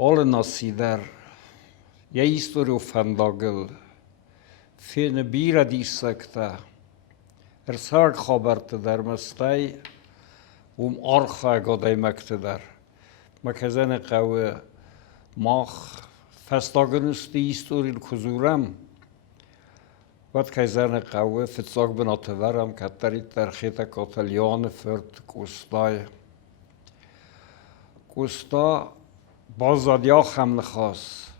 Alle nasider, jag står och fandagel, finne bira disakta, sag خبرت در مستی آرخا گدای مکتدر مکزن قوه ماخ فستاگنستی استورین کزورم وقت کزن قوه فتساگ بناتورم کتریت در خیت کاتالیان فرد کوستا بازادیا خم نخواست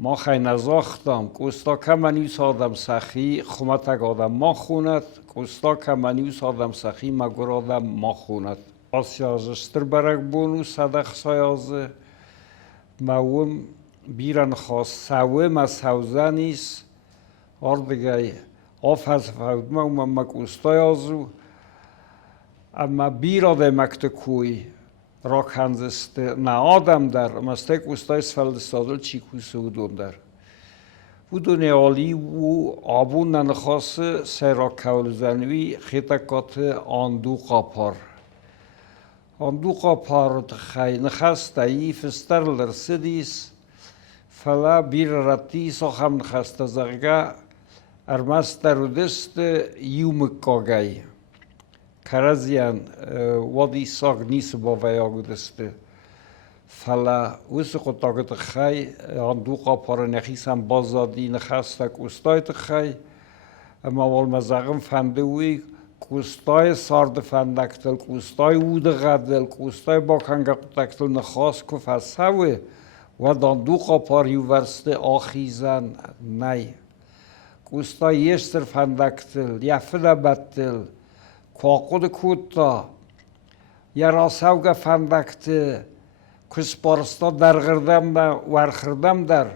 ما خی نزاختم کوستا کمانیوس آدم سخی خمتگ آدم ما خوند کوستا کمانیوس آدم سخی مگر آدم ما خوند آسیازستر برگ بونو صدق سایازه موم بیرن خواست سوه ما سوزنیس آردگای آف هست فود ما کوستا یازو اما بیراده مکت کوی راکنزست نه آدم در مستک استای سفلدستادل چیکوسه بودون در بودون عالی و آبون ننخواست سیرا کول زنوی خیتکات آندو قاپار خی نخست ای فسترلر سدیس فلا بیر رتی ساخم نخست زرگا ارمست درودست یومکاگای کرزیان وادی ساگ نیست با ویاگودسته فلا وس قطعات خی آن دو قاپار نخیسم بازادی نخسته کوستایت خی اما وال مزاقم فندوی کوستای سارد فندکتل کوستای وود غدل کوستای با کنگتل نخواست که فسوه و دان دو قاپار یورسته آخیزن نه کوستای یشتر فندکتل یفده بدتل کاقود کوتا یا راسوگا فندکته کسپارستا درگردم دا ورخردم در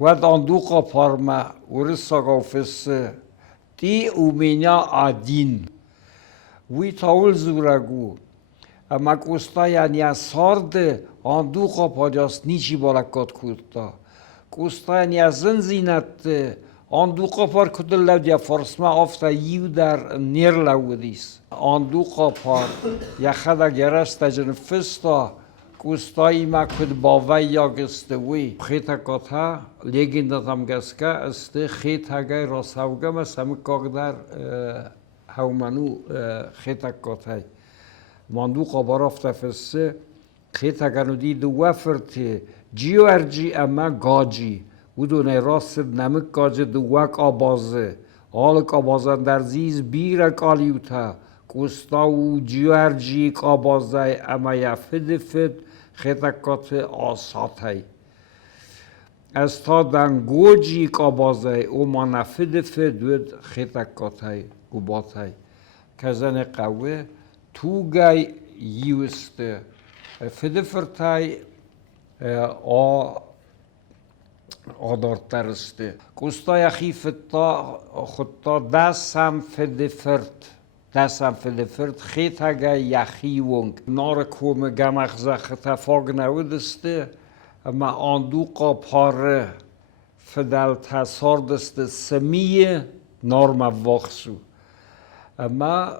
و داندو قاپارما ورساگا فسه دی اومینیا آدین وی تاول زورگو اما کوستا یعنی سارده آندو قاپاجاست نیچی بالکات کوتا کوستا یعنی زنزینت آندو قاپار کدل لودیا فرسما آفتا یو در نیر لودیس آندو قاپار یا خدا گرست جن فستا کوستایی ما کد باوی یا گستوی خیتا کتا لیگندت هم گسکه است خیتا گای راسوگه ما سمکاگ در هومنو خیتا کتای ماندو قاپار آفتا فسته خیتا گنودی دو وفرتی جیو ارجی اما گاجی ودونه راست نمک گاج دوک آبازه آلک آبازن در زیز بیرک آلیوتا کوستا و جیارجی آبازه اما یفد فد خیتکات آساتای از تا دنگوجی آبازه او ما نفد فد ود خیتکاتای گوباتای کزن قوه تو گای یوسته فد فرتای آدارتر است. کوستای خیفتا خودتا دستم فدفرد خیت هگه یخی ونگ نار کوم گمخ زخت فاگ نودسته اما آندو قاپاره فدل تصار دسته سمیه نار مواخسو اما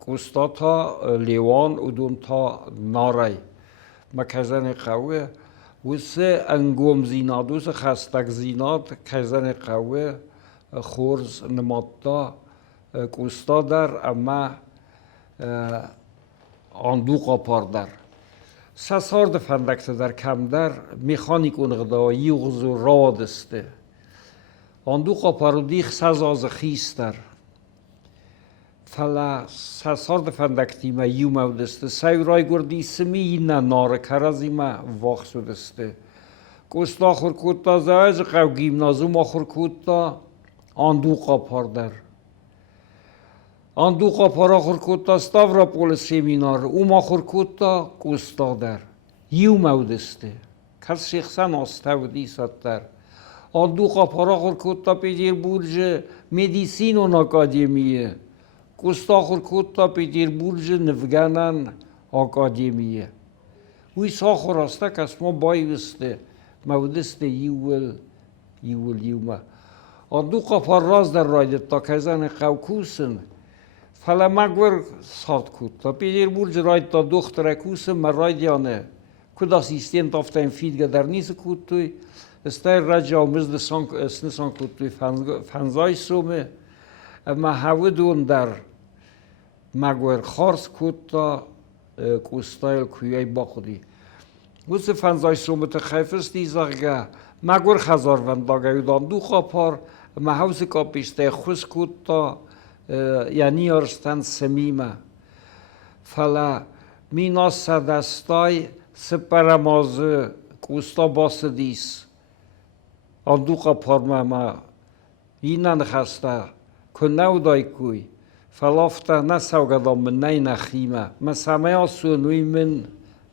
کوستا تا لیوان ودون تا نارای مکزن قوه وسه انگوم زیناد وسه خستک زیناد کزن قوه خورز نماتا کوستا در اما آندو قاپار در سسارد فندکت در کم در میخانیک اونغدا یوغز و رادسته آندو قاپار دیخ سزاز خیستر فلا سسارد فندکتی ما یو مودسته سیورای گردی سمی نه نار کرازی ما واخ شدسته کوستا خورکوتا زایج قو گیمنازو ما خورکوتا آندو قاپار در آندو قاپارا خورکوتا ستاوراپول سمینار او ما خورکوتا کوستا در یو مودسته کس شخصا آستودی ستر آندو قاپارا خورکوتا پیجیر بورج مدیسین و ناکادیمیه کوستا خورکوتا پیجیر بورج نفگانن آکادیمیه وی ساخور راسته کس ما بایوسته مودسته یوما آندو قاپار راز در رایدت تا کزن قوکوسن Fala magwer sat kutta. Petersburg rajt da dochtere kusse, maar rajt jane. Kud assistent auf dein Fiedge der nise kuttui. Stai raja mizde snisan kuttui fanzai sume. Ma havidun der magwer khars kutta kustail kuyay bakhdi. Wusste fanzai sume te khayfes die zarga. Magwer khazar van dagayudan du khapar. Ma hauze kapiste khus kutta. یعنی ارستن سمیمه فلا میناس دستای سپرمازه کوستا باس دیس اندوقا پرمه اینن خسته که نو دای کوی فلافته نسوگدام من نی نخیمه من سمه آسونوی من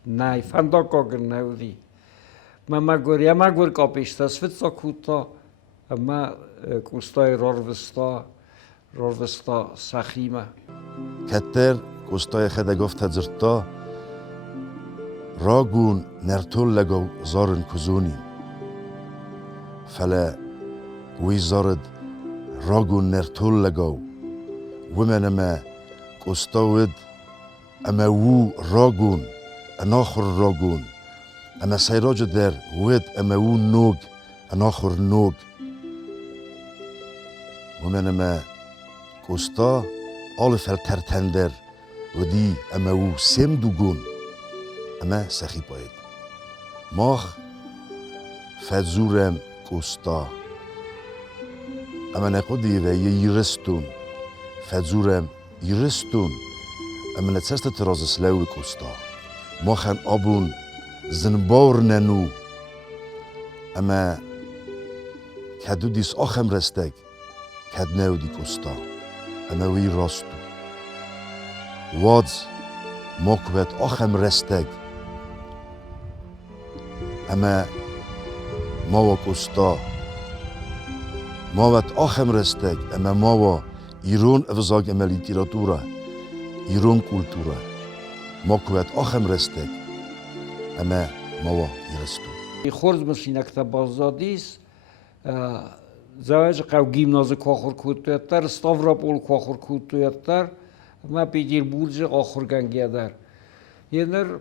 نی فنداکا نو دی من مگر کپیشته سویتسا کوتا اما کوستای روستا سخیمه کتر کوستای خدا گفت هزرتا راگون نرتول لگو زارن کزونی فلا وی زارد راگون نرتول لگو ومن اما کوستاود اما وو راگون اناخر راگون اما سیراج در ود اما وو نوگ اناخر نوگ ومن اما کوستا آلف الکرتندر و دی اما او سم دوگون اما سخی باید ماخ فزورم کوستا اما نقودی و یرستون فزورم یرستون اما نتسست تراز سلو کوستا ماخن آبون زنبار ننو اما کدو دیس آخم رستگ کد نو دی کوستا اما وی راستو وادز ماکوت آخم رستگ اما ماوا کوستا ماوت آخم رستگ اما ماوا ایرون افزاگ اما لیتراتورا ایرون کولتورا ماکوت آخم رستگ اما ماوا ایرستو خورد مسینکتا بازدادیس زواج قو گیمناز کاخور کوتویتر ستاوراپول کاخور کوتویتر ما پیتربورج آخر گنگیدر ینر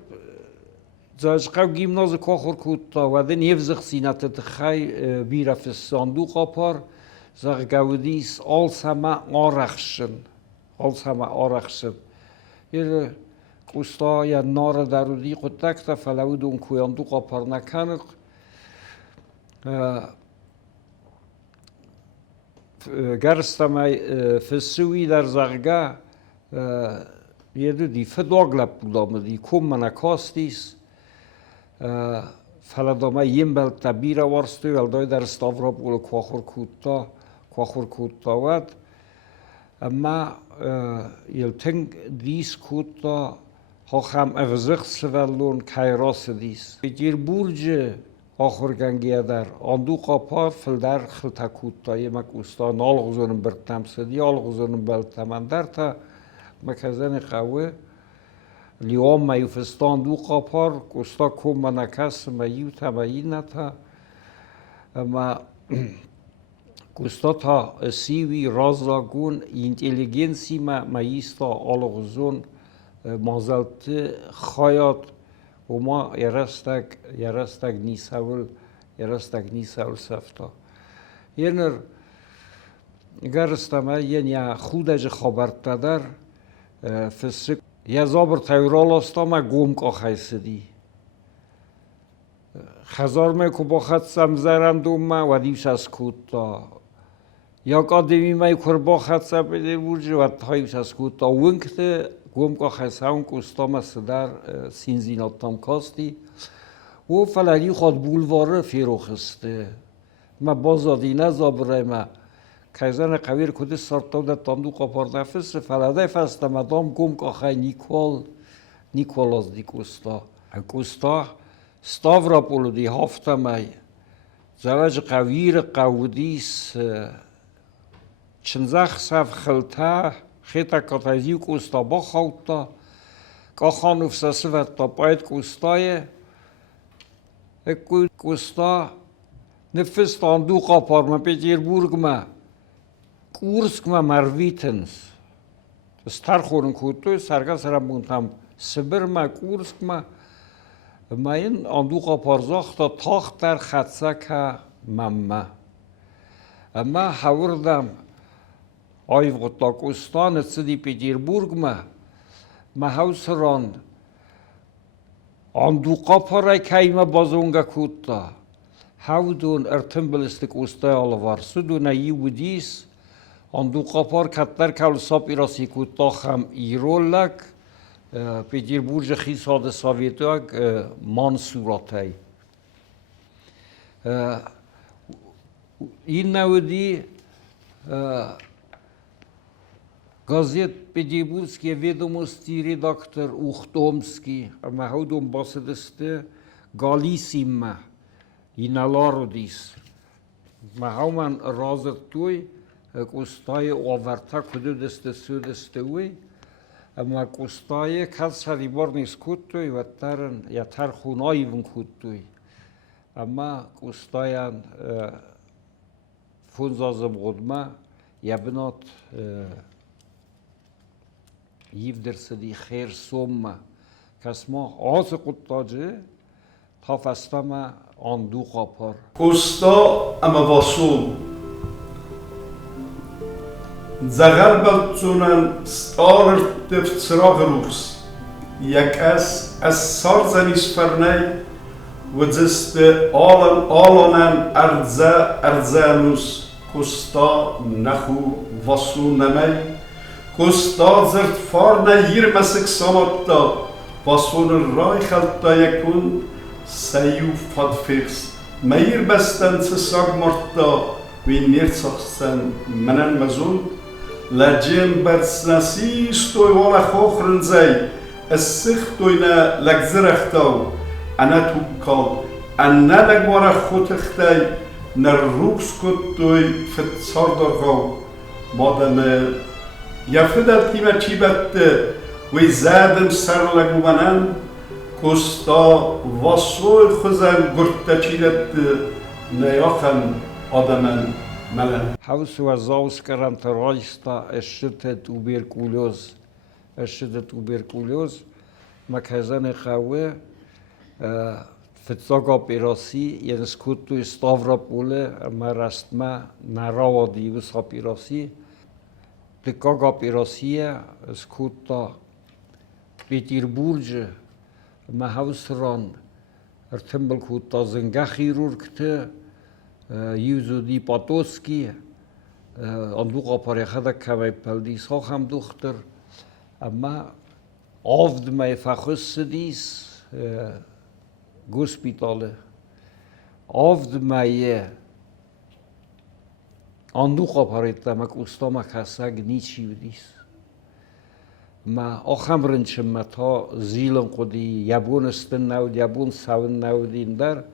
زواج قو گیمناز کاخور کوتا و دن یفزخ سینت تخی بیره فی صندوق آپار زغ گودیس آل سما آرخشن یر کوستا یا نار درودی قطکتا فلود اون کویاندوق آپار نکنق گرستم فسوی در زغگه یه دی فداغلب بودم دی کم من کاستیس فلدامه یم بل تبیر وارستوی ولدای در استاورا بول کواخور کوتا ود اما یلتنگ دیس کوتا ها خم افزخ سولون کایراس دیس بگیر برج آخر گنگیه در آندو قاپا فلدر خلطه کوتایی مکوستا نال غزونم برتم سدی آل غزونم بلتمن در تا مکزن قوه لیوام میوفستان دو قاپار کوستا کم منکس میو تمایی تا اما کوستا تا سیوی رازاگون اینتلیگنسی میستا آل غزون مازلت خایات و ما یرستگ نیساول سفتا ینر گرستمه ین خودج خبرت در فسق یا زابر تایرال استا ما گم که خیسدی خزار می که با خد سمزرندوم ما و دیوش از کوتا یا قادمی می که با خد سمزرندوم برج و تایوش از کوتا ونکت گم که خیسان کوستا مسدر سینزیناتام کاستی و فلانی خود بولواره فیروخسته ما بازادی نزابره ما کایزن قویر کده سرطان ده تاندو قپار نفس فلاده فست مدام گم که خی نیکول از دی کوستا ستاوراپولو دی هفته می زواج قویر قودیس چنزخ سف خلطه خیتا کتایزیو کوستا با خوتا که خانوف سسوت تا باید کوستای کوستا نفس تاندو قپار ما پیتربورگ ما کورسک ما مرویتنس Starchoren kutu, sargasara muntam Sibir ma Kursk ma این اندوقا پارزاخ تا تاخت در خدسک ممه اما حوردم آیو قطاقستان سدی پیتربورگ ما هاوس راند اندوقا پارای کایما بازونگا کوتا هاودون ارتم بلستک استای آلوار سدون ایودیس اندوقا پار کتر کل ساب ایراسی کوتا خم ایرولک پیتربورگ خیساد سوویتوک مان صورتای این نودی گازet Peterburgskие ведомости редактор Ухтомский, ma hodum basedeste Galissima in Alarodis. Ma hauman razet tui, kustaje overta kududeste sudeste ui, ma kustaje kalsari barnis kutui, vattaren yatar khunayvun kutui. Ama kustajan funzazım godma, yabnat Yivdersedi خیر سوم کس ما آز قطاجه تا فستم آندو قاپار کوستا اما واسون زغل بلتونن ستار دفت سراغ روز یک از سار زنیس فرنی و دست آلانن ارزانوس کوستا نخو واسون نمی کوستا زرد فارنا یرمسک سامتا واسون رای خلطا یکون سیو فادفیرس میر بستن سساگ مرتا وی نیرساخستن منن مزون لجیم برسنسی استوی والا خوخرن زی السخ توینا لگزرختاو انا توکال انا لگوارا خوتختای نروکس کد توی فتسار درغاو مادم یافدال تیما چی بده وی زدم سر لگوانن کوستا واسوی خوزن گرده چیدت نیاخن آدمن ملن هاوس و زاوس کرن ترایستا اشتت توبرکولوز مکزن خواه فتزاگا پیراسی یعنی سکوتو استاورا پوله مرستما نراوا دیوسا پیراسی Tekaga pirasia, skuta Peterburg, ma hausran, tembel kuta zengachirurgte, Yuzudi Patoski, anduqa parechada kamay peldis hocham dochter, ama avd mij fachusedis, gospitale, avd mij اندوخا پاریتا مک استاما کساگ نیچی ودیس ما آخام رنچم تا زیلن قدی یابون استن نود یابون ساون نودین در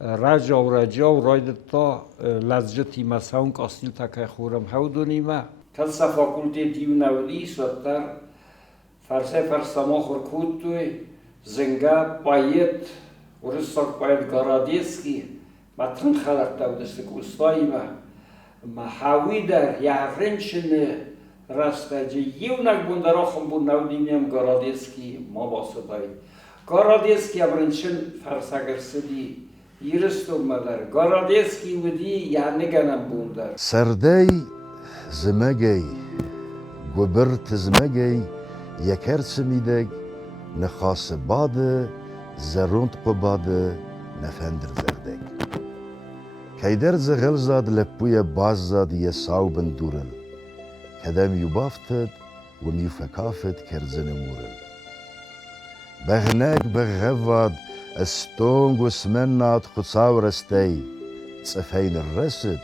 رجاو راید تا لذتی مساون کاسیل تا که خورم هودونی ما کلسا فاکولتی دیو نودیس و در فرسما خورکود توی زنگا باید ورساک باید گارادیسکی متن خلق دودست کستایی ما حاوی در یافرنشن راستاجی یونک بندراخم بون نودیم گارادیسکی ما باسدای گارادیسکی ابرنشن فرساگرسدی یرستم مدر گارادیسکی ودی یعنی گنم بوندر سردی زمگی گوبرت زمگی یکرس میدگ نخاس باده زروند قباده نفندر زردگ کیدر زغل زاد لپوی باز زاد یه صاوبن دورن کدام یوبافتد و میفکافت کرزن مورن بغناك بغواد استونگ و سمنات خصاور استی صفین الرسد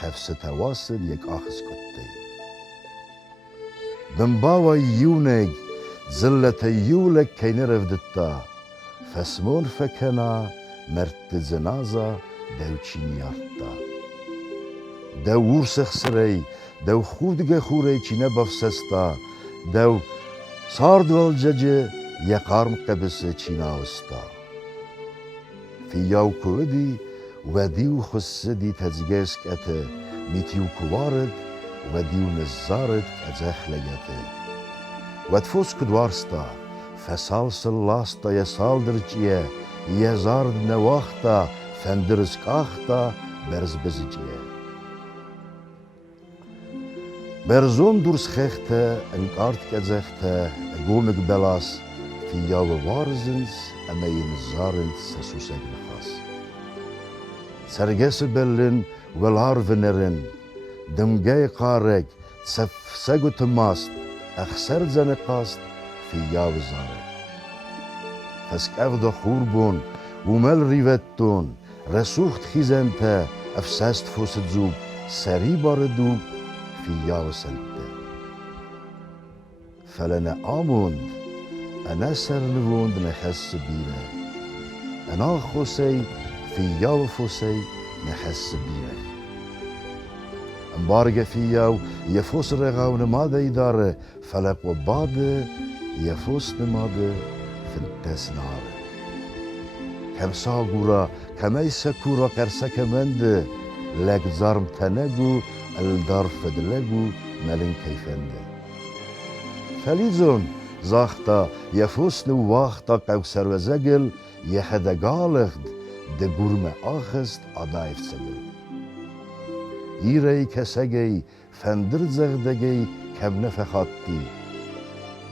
حفظ تواصل یک آخس کتی دنباوا یونگ زلت یولک کینر افدتا فسمون فکنا مرت زنازا دو چینیارتا دو ورسخ سری دو خودگه خوری چینه بفسستا دو سارد والججه یقارم قبس چیناوستا فیاو کودی ودیو خسدی تزگسک اته میتیو کوارد ودیو نزارد کزخلگته و تفوس کدوارستا فسالسل لاستا یسالدرچیه یزارد نواختا فندرس کاختا برز بزیجیه برزون درس خیخته انکارت کزخته گومک بلاس فیاو وارزنز امین زارند سسوسک نخاس سرگس بلن ولار ونرن دمگای قارک سفسگو تماست اخسر زنقاست فیاو زارک فسك أفضل خوربون ومال ريفتون رسوخت خيزنتا أفساست فوست زوب سري باردوب في ياو سنتا فلنا آموند أنا سرلوند نخس بيره أنا خوسي في ياو فوسي نخس بيره امبارجة في ياو يفوس رغاون ماذا يداره فلق وبعد يفوس نماذا فنتس ناره كم ساغورا كمي سكورا قرسك مند لك زارم تنگو الدار فدلگو ملن كيفنده فليزون زاختا يفوسن واختا قوسر وزگل يحدقالخد دگورم آخست عدايف سگل يري كسگي فندر زغدگي كم نفخاتي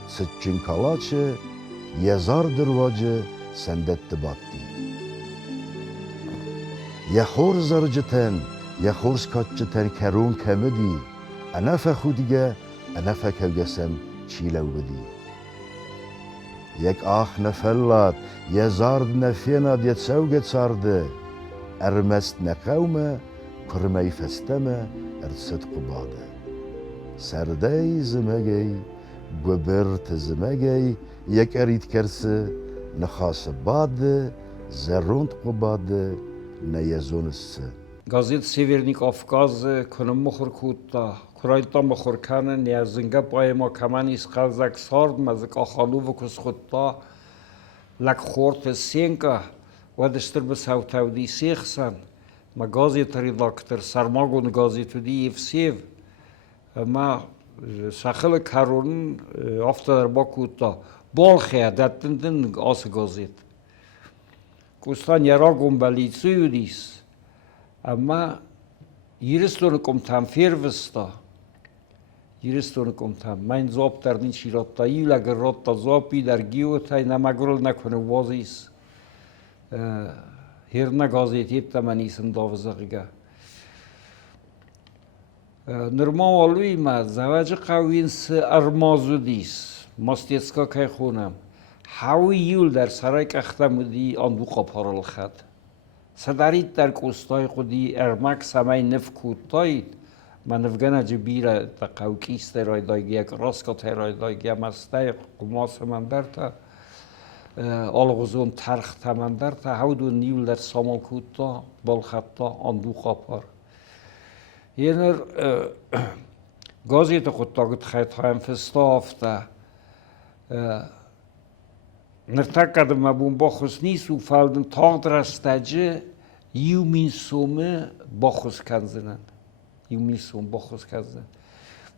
سچن كالاچه يزار درواجه سندت باتی يخور زرجتن يخور سكاتجتن كرون كمدي أنا فخوديجا أنا فكوجسم چيلو بدي يك آخ نفلات يزارد نفينا ديت سوجت سارده أرمست نقومه كرمي فستمه أرصد قباده سردي زمجي گوبرت زمجي يك أريد كرسه نخاس بعد زروند قباده نیزونست. گازیت سیورنی کافکاز کنم مخور کوتا کرایتا مخور کنه نیازنگه پای ما کمانیس خالزک سارد مزک آخالو و کس خودتا لک خورت سینکا و دشتر بس هاوتاودی سیخسن ما گازیت ریداکتر سرماگون گازیت دی افسیو ما شخل کرون افتادر با کوتا بال خیه دتندن آس گازیت کستان یراغون بلیتسوی دیس اما یرستون کمتم فیروستا یرستون کمتم من زاب در این شیراتا ایل اگر راتا زابی در گیوتای نمگرل نکنه وازیس هر نگازیت یبتا من ایسن داوزاقیگه نرما والوی ما زواج قوین سه ارمازو دیس ماستیسکا که خونم هاوی یول در سرک اختمودی آندو قپارل خد سدارید در کوستای خودی ارمک سمای نف کوتایید من نفگنه جبیره تا قوکیست رای دایگی یک راسکات رای دایگی مستای قماس من برتا آلغزون ترخ تمن برتا هاودو نیول در سامال کوتا بالخطا آندو قپار ینر گازیت خود تاگت خیط هایم فستافته نرتاكد ما بون باخوز نیست و فالدن تاق درستجه یومین سومه باخوز کنزنن یومین سوم باخوز کنزنن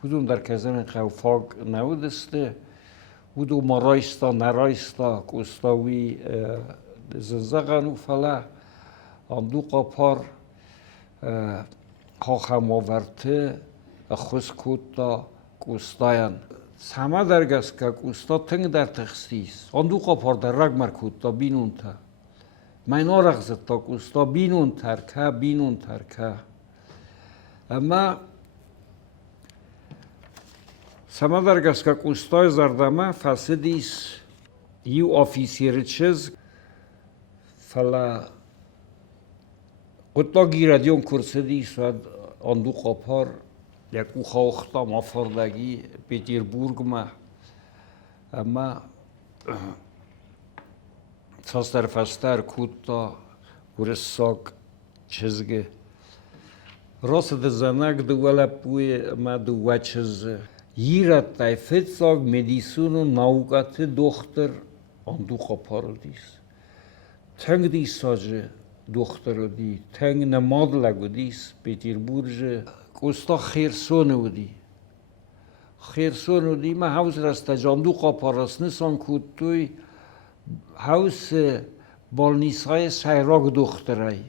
بودون در کزنن خوفاق نودسته بودو ما رایستا نرایستا کستاوی زنزغن و فلا اندو قپار خاخم آورته خوز کوتا کستاین سما درگست که کوستا تنگ در تخصیص آندو قپار در رگ مرکود تا بینون تا من آرغزت تا کوستا بینون ترکه اما سما درگست که کوستای زردمه فاسدیس یو آفیسیر چیز فلا قطا گیردیون کرسدیس و آندو قپار یک او خواهتا ما فردگی پیتربورگ ما اما ساستر فستر کوتا ورساق چزگه راست دزنگ دوله پوی ما دو چز ییرت تایفت ساق مدیسون و ناوگات دختر آندو قپار دیس تنگ دیس ساجه دختر دی تنگ نماد لگو دیس پیتربورگ کوستا خیرسونه بودی خیرسون و دیمه هاوس رستجاندو قاپارس نسان کود توی هاوس بالنیسای سیراگ دخترای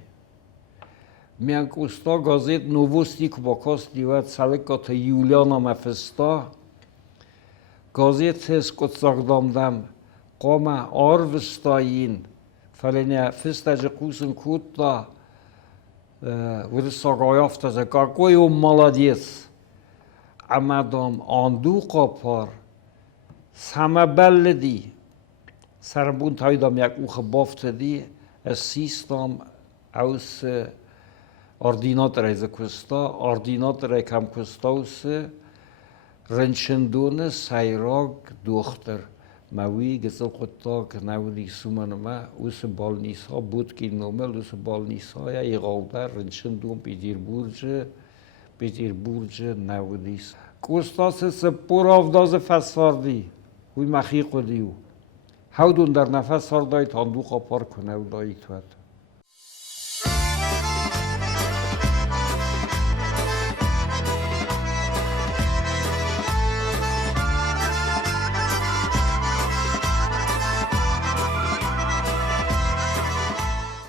میان کوستا گازet نووستی که با کاست دیوید سالکات یولیانا مفستا گازet هست کت زاگدامدم قام آروستاین فلنه فستاج قوسن کود دا ورساگایافت از کاکوی و مالادیس امادام آندو قاپار سما بلدی سربون تایدام یک اوخ بافت دی سیستم اوس ordinatore za questa, ordinatore kam questause, renchendone sairog dochter, mawi gezel qottak naudi sumanama, us balnisa budki nomel us balnisa ya igalda renchendon Peterburg naudis. Questase se poravdaz fasfardi, huy machi qodiu. Haudun dar nafas sardait handu qapar kunavdait wat.